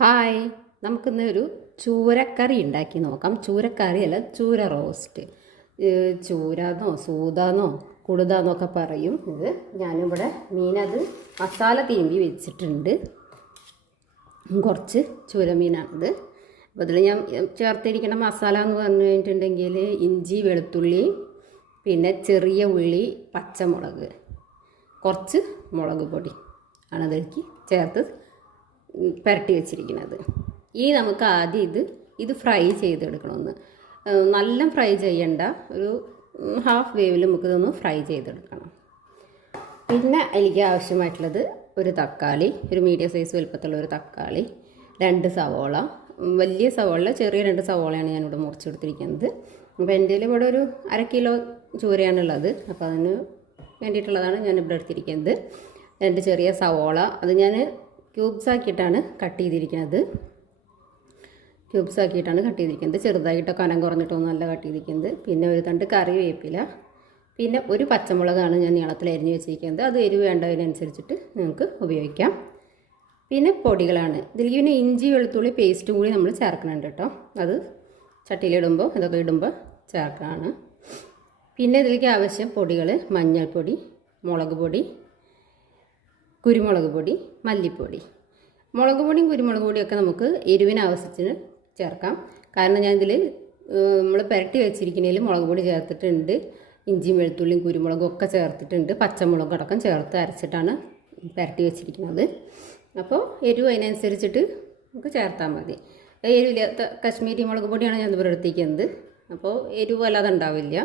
Hi. നമുക്കിന്ന് ഒരു ചൂരക്കറി ഉണ്ടാക്കി നോക്കാം. ചൂരക്കറി അല്ല ചൂര റോസ്റ്റ് ചൂരന്നോ സൂതാന്നോ കുടുതാന്നൊക്കെ പറയും. ഇത് ഞാനിവിടെ മീനത് മസാല തീമ്പി വെച്ചിട്ടുണ്ട്. കുറച്ച് ചൂരമീനാണിത്. അപ്പോൾ ഇതിൽ ഞാൻ ചേർത്തിരിക്കുന്ന മസാല എന്ന് പറഞ്ഞു കഴിഞ്ഞിട്ടുണ്ടെങ്കിൽ ഇഞ്ചി വെളുത്തുള്ളി പിന്നെ ചെറിയ ഉള്ളി പച്ചമുളക്. കുറച്ച് മുളക് പൊടി ആണ് അതിലേക്ക് ചേർത്ത് പുരട്ടി വെച്ചിരിക്കുന്നത്. ഈ നമുക്ക് ആദ്യം ഇത് ഇത് ഫ്രൈ ചെയ്തെടുക്കണമെന്ന്. നല്ല ഫ്രൈ ചെയ്യണ്ട. ഒരു ഹാഫ് വേവിൽ നമുക്കിതൊന്ന് ഫ്രൈ ചെയ്തെടുക്കണം. പിന്നെ എനിക്ക് ആവശ്യമായിട്ടുള്ളത് ഒരു തക്കാളി ഒരു മീഡിയം സൈസ് വലുപ്പത്തുള്ള ഒരു തക്കാളി രണ്ട് സവോള. വലിയ സവോള ചെറിയ രണ്ട് സവോളയാണ് ഞാനിവിടെ മുറിച്ചെടുത്തിരിക്കുന്നത്. അപ്പോൾ എന്റെ ഇവിടെ ഒരു അര കിലോ ചൂരയാണുള്ളത്. അപ്പോൾ അതിന് വേണ്ടിയിട്ടുള്ളതാണ് ഞാനിവിടെ എടുത്തിരിക്കുന്നത്. രണ്ട് ചെറിയ സവോള. അത് ഞാൻ ക്യൂബ്സ് ആക്കിയിട്ടാണ് കട്ട് ചെയ്തിരിക്കുന്നത്. ക്യൂബ്സ് ആക്കിയിട്ടാണ് കട്ട് ചെയ്തിരിക്കുന്നത്. ചെറുതായിട്ട് കനം കുറഞ്ഞിട്ടൊന്നും നല്ല കട്ട് ചെയ്തിരിക്കുന്നത്. പിന്നെ ഒരു തണ്ട് കറിവേപ്പില. പിന്നെ ഒരു പച്ചമുളകാണ് ഞാൻ നീളത്തിൽ അരിഞ്ഞ് വെച്ചിരിക്കുന്നത്. അത് എരിവ് വേണ്ടതിനനുസരിച്ചിട്ട് നിങ്ങൾക്ക് ഉപയോഗിക്കാം. പിന്നെ പൊടികളാണ്. ഇതിലേക്ക് പിന്നെ ഇഞ്ചി വെളുത്തുള്ളി പേസ്റ്റും കൂടി നമ്മൾ ചേർക്കുന്നുണ്ട് കേട്ടോ. അത് ചട്ടിയിലിടുമ്പോൾ ഇതൊക്കെ ഇടുമ്പോൾ ചേർക്കാനാണ്. പിന്നെ ഇതിലേക്ക് ആവശ്യം പൊടികൾ മഞ്ഞൾപ്പൊടി മുളക് പൊടി കുരുമുളക് പൊടി മല്ലിപ്പൊടി. മുളക് പൊടിയും കുരുമുളക് പൊടിയൊക്കെ നമുക്ക് എരിവിന് ആവശ്യത്തിന് ചേർക്കാം. കാരണം ഞാൻ ഇതിൽ നമ്മൾ പുരട്ടി വെച്ചിരിക്കുന്നതിൽ മുളക് പൊടി ചേർത്തിട്ടുണ്ട്. ഇഞ്ചിയും വെളുത്തുള്ളിയും കുരുമുളകും ഒക്കെ ചേർത്തിട്ടുണ്ട്. പച്ചമുളക് അടക്കം ചേർത്ത് അരച്ചിട്ടാണ് പുരട്ടി വെച്ചിരിക്കുന്നത്. അപ്പോൾ എരിവ് അതിനനുസരിച്ചിട്ട് നമുക്ക് ചേർത്താൽ മതി. എരിവില്ലാത്ത കശ്മീരി മുളക് പൊടിയാണ് ഞാൻ പ്രവർത്തിക്കുന്നത് അപ്പോൾ എരിവ് അല്ലാതെ ഉണ്ടാവില്ല.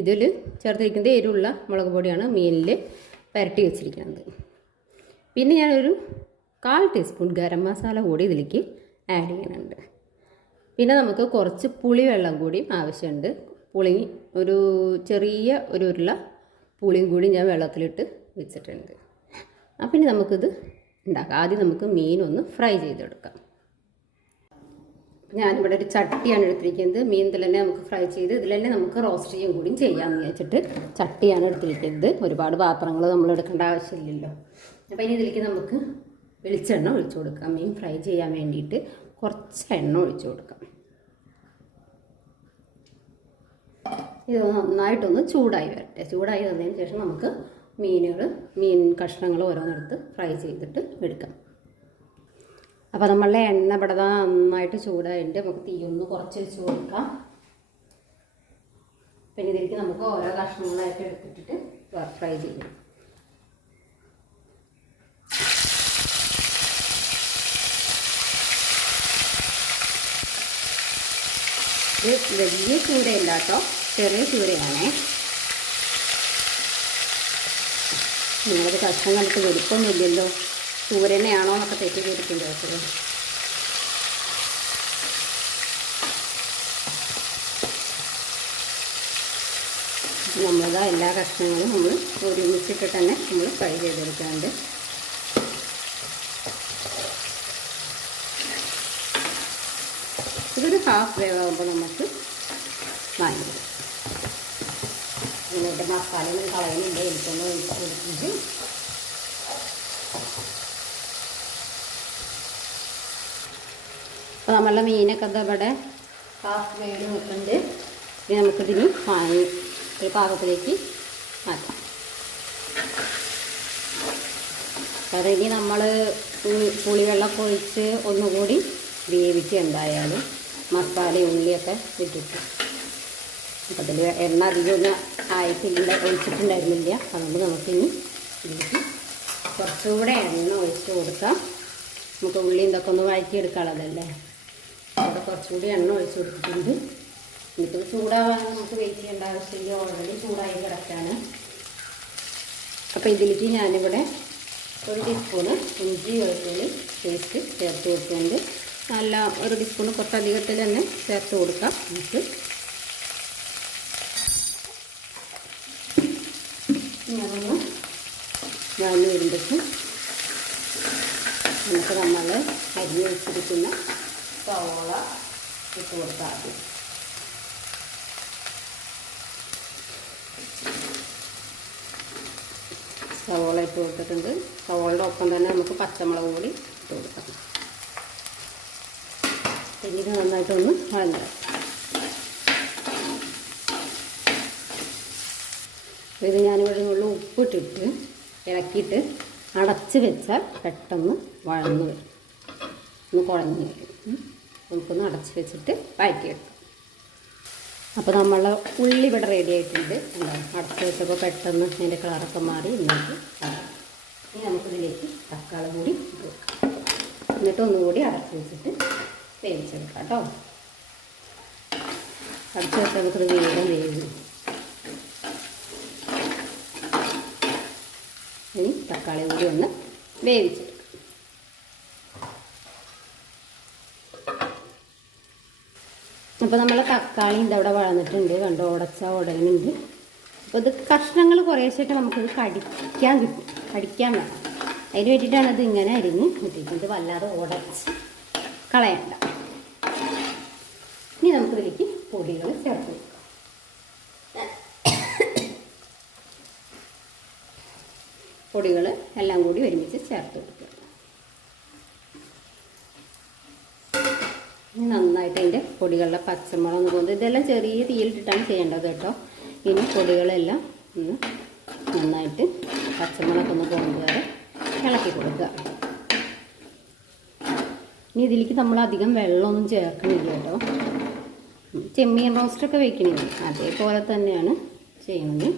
ഇതിൽ ചേർത്തിരിക്കുന്നത് എരിവുള്ള മുളക് പൊടിയാണ് മീനിൽ പുരട്ടി വെച്ചിരിക്കുന്നത്. പിന്നെ ഞാനൊരു കാൽ ടീസ്പൂൺ ഗരം മസാല കൂടി ഇതിലേക്ക് ആഡ് ചെയ്യുന്നുണ്ട്. പിന്നെ നമുക്ക് കുറച്ച് പുളിവെള്ളം കൂടിയും ആവശ്യമുണ്ട്. പുളി ഒരു ചെറിയ ഒരു ഉരുള പുളിയും കൂടി ഞാൻ വെള്ളത്തിലിട്ട് വെച്ചിട്ടുണ്ട്. അപ്പം ഇനി നമുക്കിത് ഉണ്ടാക്കാം. ആദ്യം നമുക്ക് മീൻ ഒന്ന് ഫ്രൈ ചെയ്തെടുക്കാം ഞാനിവിടെ ഒരു ചട്ടിയാണ് എടുത്തിരിക്കുന്നത്. മീൻ ഇതിൽ തന്നെ നമുക്ക് ഫ്രൈ ചെയ്ത് ഇതിൽ തന്നെ നമുക്ക് റോസ്റ്റ് ചെയ്യും കൂടിയും ചെയ്യാമെന്ന് വിചാരിച്ചിട്ട് ചട്ടിയാണ് എടുത്തിരിക്കുന്നത്. ഒരുപാട് പാത്രങ്ങൾ നമ്മൾ എടുക്കേണ്ട ആവശ്യമില്ലല്ലോ. അപ്പോൾ ഇനി ഇതിലേക്ക് നമുക്ക് വെളിച്ചെണ്ണ ഒഴിച്ചു കൊടുക്കാം. മീൻ ഫ്രൈ ചെയ്യാൻ വേണ്ടിയിട്ട് കുറച്ച് എണ്ണ ഒഴിച്ചു കൊടുക്കാം. ഇത് നന്നായിട്ടൊന്ന് ചൂടായി വരട്ടെ. ചൂടായി വന്നതിന് ശേഷം നമുക്ക് മീനുകൾ മീൻ കഷ്ണങ്ങൾ ഓരോന്നെടുത്ത് ഫ്രൈ ചെയ്തിട്ട് എടുക്കാം. അപ്പോൾ നമ്മളുടെ എണ്ണ ഇവിടെ നന്നായിട്ട് ചൂടായിട്ട് നമുക്ക് തീ ഒന്ന് കുറച്ച് വെച്ച് കൊടുക്കാം. പിന്നെ ഇതിലേക്ക് നമുക്ക് ഓരോ കഷ്ണങ്ങളായിട്ട് എടുത്തിട്ടിട്ട് ഫ്രൈ ചെയ്യും ഇത് വലിയ ചൂരയല്ല കേട്ടോ. ചെറിയ ചൂരയാണേ. നിങ്ങളത് കഷ്ണം കണ്ടിട്ട് വലുപ്പമൊന്നുമില്ലല്ലോ ചൂരനെയാണോ എന്നൊക്കെ തെറ്റിദ്ധരിക്കും ചോദിച്ചത് നമ്മളത് എല്ലാ കഷ്ണങ്ങളും നമ്മൾ ഒരുമിച്ചിട്ട് തന്നെ നമ്മൾ ഫ്രൈ ചെയ്തെടുക്കാറുണ്ട്. ഹാഫ് വേവ് ആകുമ്പോൾ നമുക്ക് വാങ്ങി ഇതിന്റെ മസാലയൊന്നും കളയുന്നില്ല എനിക്കൊന്ന് ഒഴിച്ച് അപ്പോൾ നമ്മളുടെ മീനൊക്കെ എന്താ ഇവിടെ ഹാഫ് വേവ് നോക്കുന്നുണ്ട് ഇനി നമുക്കിതിന് വാങ്ങി ഒരു പാകത്തിലേക്ക് മാറ്റാം. അതിനി നമ്മൾ പുളിവെള്ളമൊക്കെ ഒഴിച്ച് ഒന്നുകൂടി വേവിക്കുക എന്തായാലും. മസാല ഉള്ളിയൊക്കെ ഇട്ടിട്ട്. അപ്പം അതിൽ എണ്ണ അധികം ഒന്നും ആയിട്ടില്ല ഒഴിച്ചിട്ടുണ്ടായിരുന്നില്ല. അതുകൊണ്ട് നമുക്കിനി ഇതിലേക്ക് കുറച്ചുകൂടെ എണ്ണ ഒഴിച്ച് കൊടുക്കാം. നമുക്ക് ഉള്ളി ഇതൊക്കെ ഒന്ന് വഴറ്റിയെടുക്കാനുള്ളതല്ലേ അവിടെ കുറച്ചുകൂടി എണ്ണ ഒഴിച്ച് കൊടുത്തിട്ടുണ്ട്. എന്നിട്ട് ചൂടാവാൻ നമുക്ക് വെയിറ്റ് ചെയ്യേണ്ട ആവശ്യമില്ല. ഓൾറെഡി ചൂടായി കിടക്കാണ്. അപ്പോൾ ഇതിലേക്ക് ഞാനിവിടെ ഒരു ടീസ്പൂണ് ഇഞ്ചി വെളുത്തുള്ളി പേസ്റ്റ് ചേർത്ത് കൊടുക്കുന്നുണ്ട്. നല്ല ഒരു ടീസ്പൂണ് കുറച്ചധികത്തിൽ തന്നെ ചേർത്ത് കൊടുക്കാം. നമുക്ക് ഞാൻ വരുമ്പോഴേക്കും നമുക്ക് നമ്മൾ അരിഞ്ഞ് വെച്ചിരിക്കുന്ന സവോള ഇട്ട് കൊടുത്താൽ മതി. സവോള ഇട്ട് കൊടുത്തിട്ടുണ്ട്. സവോളയുടെ ഒപ്പം തന്നെ നമുക്ക് പച്ചമുളക് കൂടി ഇട്ട് കൊടുക്കാം. ഇത് നന്നായിട്ടൊന്ന് അപ്പോൾ ഇത് ഞാനിവിടെ ഉള്ള ഉപ്പിട്ടിട്ട് ഇളക്കിയിട്ട് അടച്ച് വെച്ചാൽ പെട്ടെന്ന് വഴന്ന് വരും. ഒന്ന് കുഴഞ്ഞ് വരും. നമുക്കൊന്ന് അടച്ച് വെച്ചിട്ട് വഴറ്റിയെടുക്കാം. അപ്പോൾ നമ്മളെ ഉള്ളി ഇവിടെ റെഡി ആയിട്ടുണ്ട്. എന്താ അടച്ച് വെച്ചപ്പോൾ പെട്ടെന്ന് അതിന്റെ കളറൊക്കെ മാറി എന്നിട്ട് ആക്കാം. ഇനി നമുക്കിതിലേക്ക് തക്കാളി കൂടി എന്നിട്ട് ഒന്നുകൂടി അടച്ച് വെച്ചിട്ട് വേവിച്ചെടുക്കാം കേട്ടോ അടുത്ത വെച്ചാൽ നമുക്കത് വേഗം വേവി ഇനി തക്കാളി കൂടി ഒന്ന് വേവിച്ചെടുക്കാം. അപ്പോൾ നമ്മളെ തക്കാളി ഇത് അവിടെ വളർന്നിട്ടുണ്ട്. കണ്ടോ ഉടച്ച ഉടലുണ്ട്. അപ്പോൾ ഇത് കഷ്ണങ്ങൾ കുറേശ്ശായിട്ട് നമുക്കിത് കടിക്കാൻ കിട്ടും. കടിക്കാൻ വേണം. അതിന് വേണ്ടിയിട്ടാണ് ഇത് ഇങ്ങനെ അരിഞ്ഞ് കിട്ടിയിട്ടുണ്ട് വല്ലാതെ ഉടച്ച് കളയണ്ട. ഇനി നമുക്കിതിലേക്ക് പൊടികൾ ചേർത്ത് കൊടുക്കാം. പൊടികൾ എല്ലാം കൂടി ഒരുമിച്ച് ചേർത്ത് കൊടുക്കുക. ഇനി നന്നായിട്ട് അതിന്റെ പൊടികളുടെ പച്ചമുളക് പോകുന്നത് ഇതെല്ലാം ചെറിയ തീയിലിട്ടിട്ടാണ് ചെയ്യേണ്ടത് കേട്ടോ. ഇനി പൊടികളെല്ലാം ഒന്ന് നന്നായിട്ട് പച്ചമുളക് ഒന്ന് പോകുന്നത് ഇളക്കി കൊടുക്കുക. ഇനി ഇതിലേക്ക് നമ്മൾ അധികം വെള്ളമൊന്നും ചേർക്കണില്ല കേട്ടോ. ചെമ്മീൻ റോസ്റ്റൊക്കെ വെക്കണില്ല അതേപോലെ തന്നെയാണ് ചെയ്യുന്നത്.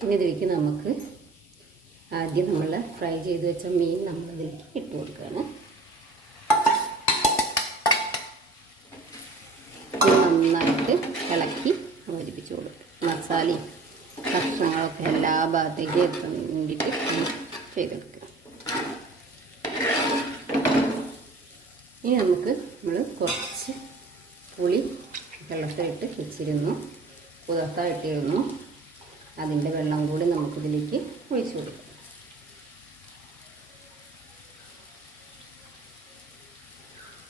ഇതിലേക്ക് നമുക്ക് ആദ്യം നമ്മൾ ഫ്രൈ ചെയ്ത് വെച്ച മീൻ നമ്മളിതിലേക്ക് ഇട്ട് കൊടുക്കുകയാണ് ഇത് നന്നായിട്ട് ഇളക്കി യോജിപ്പിച്ച് കൊടുക്കും മസാലയും കഷ്ണങ്ങളൊക്കെ എല്ലാ ഭാഗത്തേക്കും എത്താൻ വേണ്ടിയിട്ട് ചെയ്തെടുക്കുക. ഇനി നമുക്ക് നമ്മൾ കുറച്ച് പുളി വെള്ളത്തിലിട്ട് വെച്ചിരുന്നു. കുതിർത്തായിട്ടിരുന്നു അതിന്റെ വെള്ളം കൂടി നമുക്കിതിലേക്ക് ഒഴിച്ചു കൊടുക്കാം.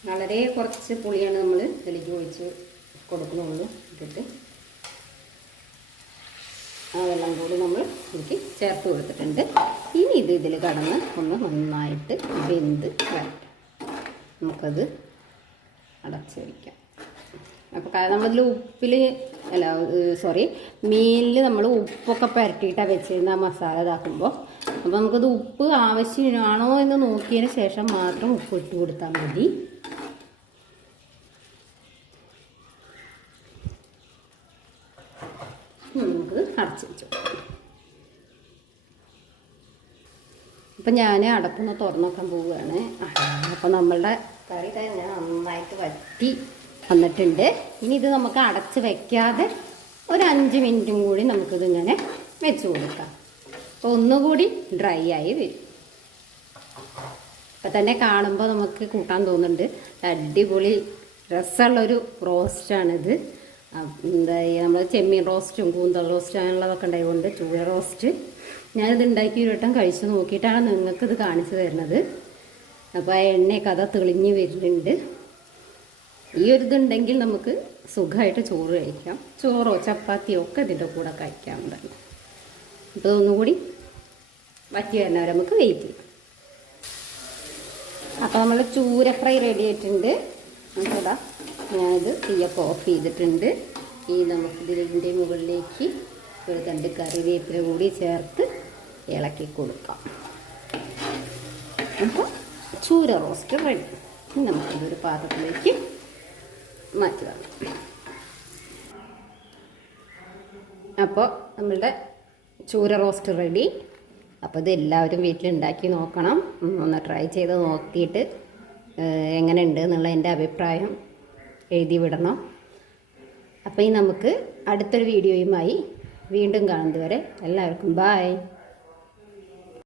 വളരെ കുറച്ച് പുളിയാണ് നമ്മൾ ഇതിലേക്ക് ഒഴിച്ച് കൊടുക്കുന്നുള്ളൂ. ഇട്ടിട്ട് വെള്ളം കൂടി നമ്മൾ ഇതിലേക്ക് ചേർത്ത് കൊടുത്തിട്ടുണ്ട്. ഇനി ഇത് ഇതിൽ കടന്ന് ഒന്ന് നന്നായിട്ട് വെന്ത് വരട്ടെ. നമുക്കത് അടച്ച് വയ്ക്കാം അപ്പോൾ നമ്മളിതിൽ ഉപ്പിൽ അല്ല സോറി മീനിൽ നമ്മൾ ഉപ്പൊക്കെ പുരട്ടിയിട്ടാണ് വെച്ചിരുന്ന ആ മസാല ഇതാക്കുമ്പോൾ. അപ്പോൾ നമുക്കത് ഉപ്പ് ആവശ്യമാണോ എന്ന് നോക്കിയതിന് ശേഷം മാത്രം ഉപ്പ് ഇട്ട് കൊടുത്താൽ മതി ഇനി നമുക്ക് അടച്ച് വെച്ചു. അപ്പം ഞാൻ അടപ്പൊന്ന് തുറന്നൊക്കാൻ പോവുകയാണ്. അപ്പം നമ്മളുടെ കറി തന്നെ നന്നായിട്ട് വറ്റി വന്നിട്ടുണ്ട്. ഇനി ഇത് നമുക്ക് അടച്ച് വയ്ക്കാതെ ഒരു അഞ്ച് മിനിറ്റും കൂടി നമുക്കിത് ഇങ്ങനെ വെച്ച് കൊടുക്കാം. അപ്പോൾ ഒന്നുകൂടി ഡ്രൈ ആയി വരും. അപ്പം തന്നെ കാണുമ്പോൾ നമുക്ക് കൂട്ടാൻ തോന്നുന്നുണ്ട്. അടിപൊളി രസമുള്ളൊരു റോസ്റ്റാണിത് എന്താ നമ്മൾ ചെമ്മീൻ റോസ്റ്റും കൂന്തൽ റോസ്റ്റും അങ്ങനെയുള്ളതൊക്കെ ഉണ്ടായതുകൊണ്ട് ചൂര റോസ്റ്റ് ഞാനിത് ഉണ്ടാക്കി ഒരു വട്ടം കഴിച്ച് നോക്കിയിട്ടാണ് നിങ്ങൾക്കിത് കാണിച്ചു തരുന്നത്. അപ്പോൾ ആ എണ്ണയൊക്കെ അതാ തെളിഞ്ഞ് വരുന്നുണ്ട്. ഈ ഒരു ഇതുണ്ടെങ്കിൽ നമുക്ക് സുഖമായിട്ട് ചോറ് കഴിക്കാം. ചോറോ ചപ്പാത്തിയോ ഒക്കെ ഇതിന്റെ കൂടെ കഴിക്കാറുണ്ടല്ലോ അപ്പോൾ ഒന്നുകൂടി വറ്റി വരുന്നവരെ നമുക്ക് വെയിറ്റ് ചെയ്യാം. അപ്പോൾ നമ്മൾ ചൂര ഫ്രൈ റെഡി ആയിട്ടുണ്ട്. നമുക്കതാ ഞാനിത് തീയൊക്കെ ഓഫ് ചെയ്തിട്ടുണ്ട്. ഈ നമുക്ക് ഇതിന്റെ മുകളിലേക്ക് ഒരു തണ്ട് കറിവേപ്പില കൂടി ചേർത്ത് ഇളക്കി കൊടുക്കാം. അപ്പോൾ ചൂര റോസ്റ്റ് റെഡി നമുക്കിതൊരു പാത്രത്തിലേക്ക് മാറ്റുക അപ്പോൾ നമ്മളുടെ ചൂര റോസ്റ്റ് റെഡി അപ്പോൾ ഇത് എല്ലാവരും വീട്ടിലുണ്ടാക്കി നോക്കണം. ഒന്ന് ട്രൈ ചെയ്ത് നോക്കിയിട്ട് എങ്ങനെയുണ്ട് എന്നുള്ള എന്റെ അഭിപ്രായം എഴുതി വിടണം. അപ്പോൾ ഈ നമുക്ക് അടുത്തൊരു വീഡിയോയുമായി വീണ്ടും കാണുന്നതുവരെ എല്ലാവർക്കും ബായ്